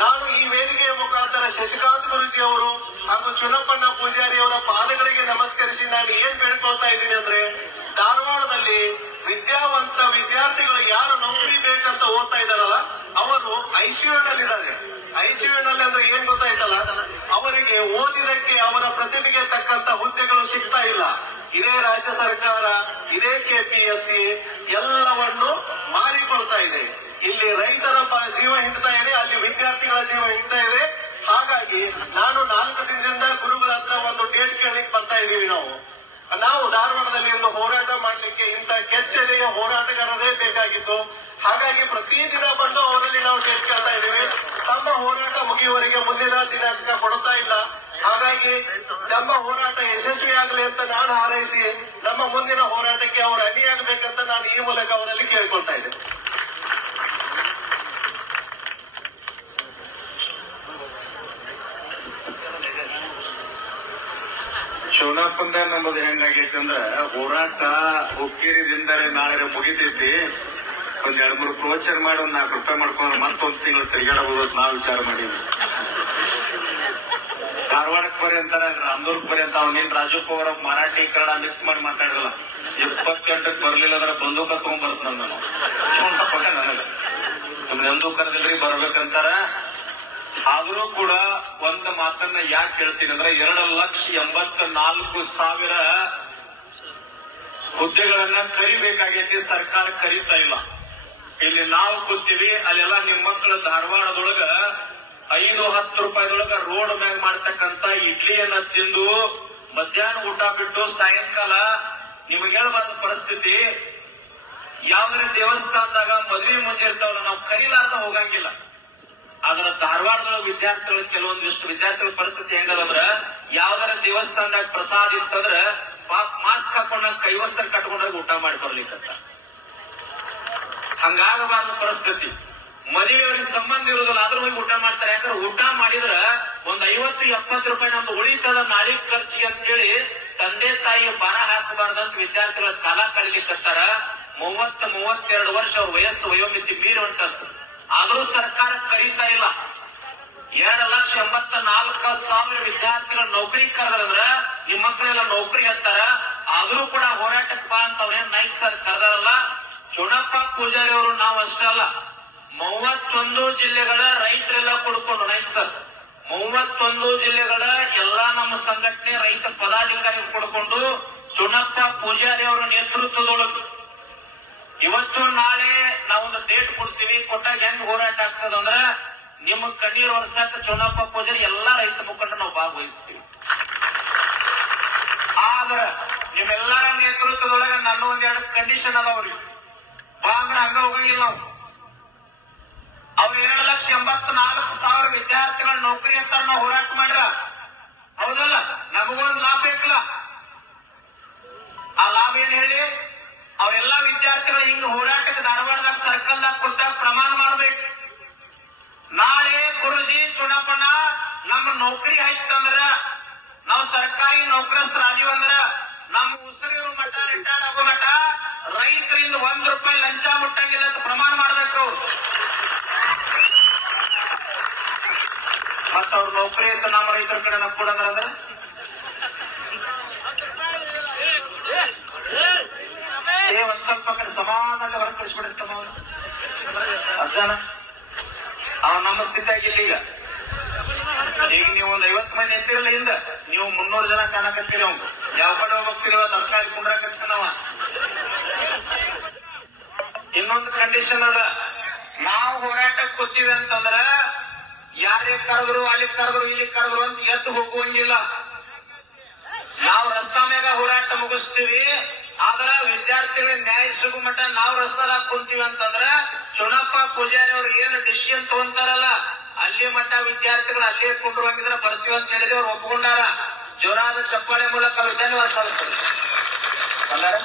ನಾನು ಈ ವೇದಿಕೆಯ ಮುಖಾಂತರ ಶಶಿಕಾಂತ್ ಗುರುಜಿ ಅವರು ಹಾಗೂ ಚುನಪ್ಪಣ್ಣ ಪೂಜಾರಿ ಅವರ ಪಾದಗಳಿಗೆ ನಮಸ್ಕರಿಸಿ ನಾನು ಏನ್ ಬೇಡ್ಕೊಳ್ತಾ ಇದ್ದೀನಿ ಅಂದ್ರೆ, ಧಾರವಾಡದಲ್ಲಿ ವಿದ್ಯಾವಂತ ವಿದ್ಯಾರ್ಥಿಗಳು ಯಾರು ನೌಕರಿ ಬೇಕಂತ ಓದ್ತಾ ಇದಾರಲ್ಲ ಅವರು ಐಸಿಯುನಲ್ಲಿದ್ದಾರೆ. ಐಸಿಯುನಲ್ಲಿ ಅಂದ್ರೆ ಏನ್ ಗೊತ್ತಾಯ್ತಲ್ಲ, ಅವರಿಗೆ ಓದಿದಕ್ಕೆ ಅವರ ಪ್ರತಿಭೆಗೆ ತಕ್ಕಂತ ಹುದ್ದೆಗಳು ಸಿಗ್ತಾ ಇಲ್ಲ. ಇದೇ ರಾಜ್ಯ ಸರ್ಕಾರ, ಇದೇ ಕೆಪಿಎಸ್ಸಿ ಎಲ್ಲವನ್ನು ಮಾರಿಕೊಳ್ತಾ ಇದೆ. ಇಲ್ಲಿ ರೈತರ ಜೀವ ಹಿಂಡ್ತಾ ಇದೆ, ಅಲ್ಲಿ ವಿದ್ಯಾರ್ಥಿಗಳ ಜೀವ ಹಿಂಡ್ತಾ ಇದೆ. ಹಾಗಾಗಿ ನಾನು 4 ದಿನದಿಂದ ಗುರುಗಳ ಹತ್ರ ಒಂದು ಡೇಟ್ ಕೇಳಲಿಕ್ಕೆ ಬರ್ತಾ ಇದೀವಿ. ನಾವು ಧಾರವಾಡದಲ್ಲಿ ಒಂದು ಹೋರಾಟ ಮಾಡ್ಲಿಕ್ಕೆ ಇಂಥ ಕೆಚ್ಚೆದೆಯ ಹೋರಾಟಗಾರರೇ ಬೇಕಾಗಿತ್ತು. ಹಾಗಾಗಿ ಪ್ರತಿದಿನ ಬಂದು ಅವರಲ್ಲಿ ನಾವು ಡೇಟ್ ಕೇಳ್ತಾ ಇದ್ದೀವಿ. ತಮ್ಮ ಹೋರಾಟ ಮುಗಿಯುವವರೆಗೆ ಮುಂದಿನ ದಿನಾಂಕ ಕೊಡ್ತಾ ಇಲ್ಲ. ಹಾಗಾಗಿ ನಮ್ಮ ಹೋರಾಟ ಯಶಸ್ವಿಯಾಗಲಿ ಅಂತ ನಾನು ಹಾರೈಸಿ ನಮ್ಮ ಮುಂದಿನ ಹೋರಾಟಕ್ಕೆ ಅವರು ಅಣಿಯಾಗಬೇಕಂತ ನಾನು ಈ ಮೂಲಕ ಅವರಲ್ಲಿ ಕೇಳ್ಕೊಳ್ತಾ ಇದ್ದೇನೆ. ಶಿವನಪ್ಪಂದ ನಮ್ಮದು ಹೆಂಗಾಗೈತಿ ಅಂದ್ರ, ಹೋರಾಟ ಹುಕ್ಕೇರಿದಿಂದರೆ ನಾಳೆ ಮುಗಿತೈತಿ, ಒಂದ್ 2-3 ಪ್ರವಚನ ಮಾಡಿ ಒಂದ್ 4 ರೂಪಾಯಿ ಮಾಡ್ಕೊಂಡ್ರೆ ಮತ್ತೊಂದ್ ತಿಂಗಳು ತಿರುಗಾಡಬಹುದು ಅಂತ ನಾವು ವಿಚಾರ ಮಾಡೀವಿ. ಧಾರವಾಡಕ್ಕೆ ಬರೀ ಅಂತಾರ, ರಾಮದುರ್ಗ್ ಬರೀ ಅಂತ. ಅವನೇನ್ ರಾಜಪ್ಪ ಅವರ ಮರಾಠಿ ಕನ್ನಡ ಮಿಕ್ಸ್ ಮಾಡಿ ಮಾತಾಡಲ್ಲ. 28ಕ್ಕೆ ಬರ್ಲಿಲ್ಲ ಅಂದ್ರೆ ಬಂದೂಕ ತಗೊಂಡ್ ಬರ್ತನ ನಾನು. ನನಗ ನಮ್ದು ಎಂದೂ ಕರೆದಿಲ್ರಿ ಬರ್ಬೇಕಂತಾರ. ಆದ್ರೂ ಕೂಡ ಒಂದ್ ಮಾತನ್ನ ಯಾಕೆ ಹೇಳ್ತೀನಿ ಅಂದ್ರೆ, 2,84,000 ಹುದ್ದೆಗಳನ್ನ ಕರಿಬೇಕಾಗೈತಿ, ಸರ್ಕಾರ ಕರೀತಾ ಇಲ್ಲ. ಇಲ್ಲಿ ನಾವು ಕೂತೀವಿ, ಅಲ್ಲೆಲ್ಲ ನಿಮ್ಮ ಮಕ್ಕಳು ಧಾರವಾಡದೊಳಗ 5-10 ರೂಪಾಯಿದೊಳಗ ರೋಡ್ ಮ್ಯಾಗ ಮಾಡ್ತಕ್ಕಂತ ಇಡ್ಲಿಯನ್ನ ತಿಂದು ಮಧ್ಯಾಹ್ನ ಊಟ ಬಿಟ್ಟು ಸಾಯಂಕಾಲ ನಿಮಗೆ ಹೇಳ್ಬಾರ್ದ ಪರಿಸ್ಥಿತಿ. ಯಾವ್ದ್ರ ದೇವಸ್ಥಾನದಾಗ ಮದ್ವಿ ಮುಂಜೆ ಇರ್ತಾವಲ್ಲ, ನಾವು ಕರಿಲಾರ್ದ ಹೋಗಂಗಿಲ್ಲ. ಆದ್ರ ಧಾರವಾಡದೊಳಗ ವಿದ್ಯಾರ್ಥಿಗಳು, ಕೆಲವೊಂದಿಷ್ಟು ವಿದ್ಯಾರ್ಥಿಗಳ ಪರಿಸ್ಥಿತಿ ಹೆಂಗದಂದ್ರ, ಯಾವ್ದಾರ ದೇವಸ್ಥಾನದಾಗ ಪ್ರಸಾದ ಇತ್ತಂದ್ರ ಮಾಸ್ಕ್ ಹಾಕೊಂಡಾಗ ಕೈವಸ್ತ್ರ ಕಟ್ಕೊಂಡಾಗ ಊಟ ಮಾಡಿ ಬರ್ಲಿಕ್ಕಂತ. ಹಂಗಾಗಬಾರ್ದು ಪರಿಸ್ಥಿತಿ. ಮದುವೆಯವ್ರಿಗೆ ಸಂಬಂಧ ಇರೋದಿಲ್ಲ, ಆದ್ರೂ ಹೋಗಿ ಊಟ ಮಾಡ್ತಾರೆ. ಯಾಕಂದ್ರೆ ಊಟ ಮಾಡಿದ್ರ ಒಂದ್ 50-70 ರೂಪಾಯಿ ನಮ್ದು ಉಳಿತದ ನಾಳೆ ಖರ್ಚಿಗೆ ಅಂತ ಹೇಳಿ ತಂದೆ ತಾಯಿ ಭಾರ ಹಾಕಬಾರ್ದಂತ ವಿದ್ಯಾರ್ಥಿಗಳ ಕಾಲ ಕಳಿಲಿಕ್ಕತ್ತಾರ. 30-32 ವರ್ಷ ಅವ್ರ ವಯೋಮಿತಿ ಮೀರಿ ಹೊಂಟದ್ದು. ಆದ್ರೂ ಸರ್ಕಾರ ಕರೀತಾ ಇಲ್ಲ. 2,84,000 ವಿದ್ಯಾರ್ಥಿಗಳ ನೌಕರಿ ಕರೆದ್ರಂದ್ರ ನಿಮ್ ಮಕ್ಕಳೆಲ್ಲ ನೌಕರಿ ಹತ್ತಾರ. ಆದ್ರೂ ಕೂಡ ಹೋರಾಟಕ್ಕೆ ಬಾ ಅಂತ ಅವ್ರೇನ್ ನಾಯ್ಕ ಸರ್ ಕರೆದಾರಲ್ಲ. ಚುನಪ್ಪ ಪೂಜಾರಿ ಅವರು ನಾವು ಅಷ್ಟೇ ಅಲ್ಲ, 31 ಜಿಲ್ಲೆಗಳ ರೈತರೆಲ್ಲ ಕುಡ್ಕೊಂಡು, ನಾಯ್ಕ ಸರ್ 31 ಜಿಲ್ಲೆಗಳ ಎಲ್ಲಾ ನಮ್ಮ ಸಂಘಟನೆ ರೈತ ಪದಾಧಿಕಾರಿಗಳು ಕುಡ್ಕೊಂಡು ಚುನಪ್ಪ ಪೂಜಾರಿ ಅವರ ನೇತೃತ್ವದೊಳಗೆ ಇವತ್ತು ನಾಳೆ ನಾವೊಂದು ಡೇಟ್ ಕೊಡ್ತೀವಿ. ಕೊಟ್ಟಾಗ ಹೆಂಗ್ ಹೋರಾಟ ಆಗ್ತದಂದ್ರ, ನಿಮ್ಮ ಕಣ್ಣೀರ್ ಒರೆಸಾಕ ಚುನಪ್ಪ ಪೂಜಾರಿ ಎಲ್ಲಾ ರೈತ ಮುಖಂಡರು ನಾವು ಭಾಗವಹಿಸ್ತೀವಿ. ಆದ್ರ ನಿಮ್ಮೆಲ್ಲರ ನೇತೃತ್ವದೊಳಗ ನನ್ನ 1-2 ಕಂಡೀಷನ್ ಅದಾವ್ರಿ. ಬಾ ಅಂದ್ರೆ ಹಂಗ ಹೋಗಂಗಿಲ್ಲ ನಾವು. ಅವ್ರು 2,84,000 ವಿದ್ಯಾರ್ಥಿಗಳ ನೌಕರಿ ಅಂತಾರ, ನಾವು ಹೋರಾಟ ಮಾಡ್ರ ಹೌದಲ್ಲ. ನಮಗೊಂದು ಲಾಭ ಬೇಕಲ್ಲ. ಆ ಲಾಭ ಏನ್ ಹೇಳಿ, ಅವರೆಲ್ಲಾ ವಿದ್ಯಾರ್ಥಿಗಳು ಹಿಂಗ ಹೋರಾಟಕ್ಕೆ ಧಾರವಾಡದಾಗ ಸರ್ಕಲ್ದಾಗ ಕೊಟ್ಟಾಗ ಪ್ರಮಾಣ ಮಾಡ್ಬೇಕು. ನಾಳೆ ಗುರುಜಿ ಚುನಪ್ಪಣ್ಣ ನಮ್ಮ ನೌಕರಿ ಆಯ್ತಂದ್ರ, ನಾವು ಸರ್ಕಾರಿ ನೌಕರಸ್ಥರಾದೀವಂದ್ರ ನಮ್ಮ ಉಸಿರಿರೋ ಮಠ ರಿಟೈರ್ಡ್ ಆಗೋ ಮಠ ರೈತರಿಂದ 1 ರೂಪಾಯಿ ಲಂಚ ಮುಟ್ಟಂಗಿಲ್ಲ ಅಂತ ಪ್ರಮಾಣ ಮಾಡ್ಬೇಕು ಅವ್ರು. ಮತ್ತ ಅವ್ರ ನೌಕರಿ ಅಂತ ನಮ್ಮ ರೈತರ ಕಡೆ ನಾವು ಕೊಡಂದ್ರ ಒಂದ್ ಸ್ವಲ್ಪ ಕಡೆ ಸಮಾಧಾನ ಹೊರ ಕಳಿಸ್ಬಿಡಿರ್ತಮ್ಮ ಅವನು ಅಜ್ಜಾನ. ಅವ ನಮ್ಮ ಸ್ಥಿತಿ ಆಗಿಲ್ಲ. ಈಗ ನೀವು ಒಂದ್ 50 ಮಂದಿ ನಿಂತಿರಲ್ಲ ಹಿಂದ, ನೀವು 300 ಜನ ಕಾಣಕತ್ತೀರಿ. ಅವ್ನು ಯಾವ ಕಡೆ ಹೋಗ್ತೀರಿ ತರಕಾರಿ ಕುಂಡ್ರಾಕತ್ತಾನವ. ಇನ್ನೊಂದು ಕಂಡೀಷನ್ ಅದ, ನಾವು ಹೋರಾಟಕ್ಕೆ ಕೂತೀವಿ ಅಂತಂದ್ರ ಯಾರೇ ಕರೆದ್ರು ಅಲ್ಲಿ ಕರೆದ್ರು ಇಲ್ಲಿ ಕರೆದ್ರು ಅಂತ ಎದ್ದು ಹೋಗುವಂಗಿಲ್ಲ. ನಾವು ರಸ್ತಾ ಮ್ಯಾಗ ಹೋರಾಟ ಮುಗಿಸ್ತೀವಿ. ಆದ್ರ ವಿದ್ಯಾರ್ಥಿಗಳಿಗೆ ನ್ಯಾಯ ಸಿಗೋ ಮಟ್ಟ ನಾವು ರಸ್ತಾದಾಗ ಕುಂತೀವಿ ಅಂತಂದ್ರ ಚುನಪ್ಪ ಪೂಜಾರಿ ಅವ್ರು ಏನು ಡಿಸಿಷನ್ ತಗೊಂತಾರಲ್ಲ ಅಲ್ಲಿ ಮಟ್ಟ ವಿದ್ಯಾರ್ಥಿಗಳು ಅಲ್ಲೇ ಕುಂಡ್ರುವಂಗಿದ್ರೆ ಬರ್ತೀವಿ ಅಂತ ಹೇಳಿದ್ರೆ ಅವ್ರು ಒಪ್ಕೊಂಡಾರ. ಜೋರಾದ ಚಪ್ಪಾಳೆ ಮೂಲಕ ವಿಧಾನ ಬಂದಾರ.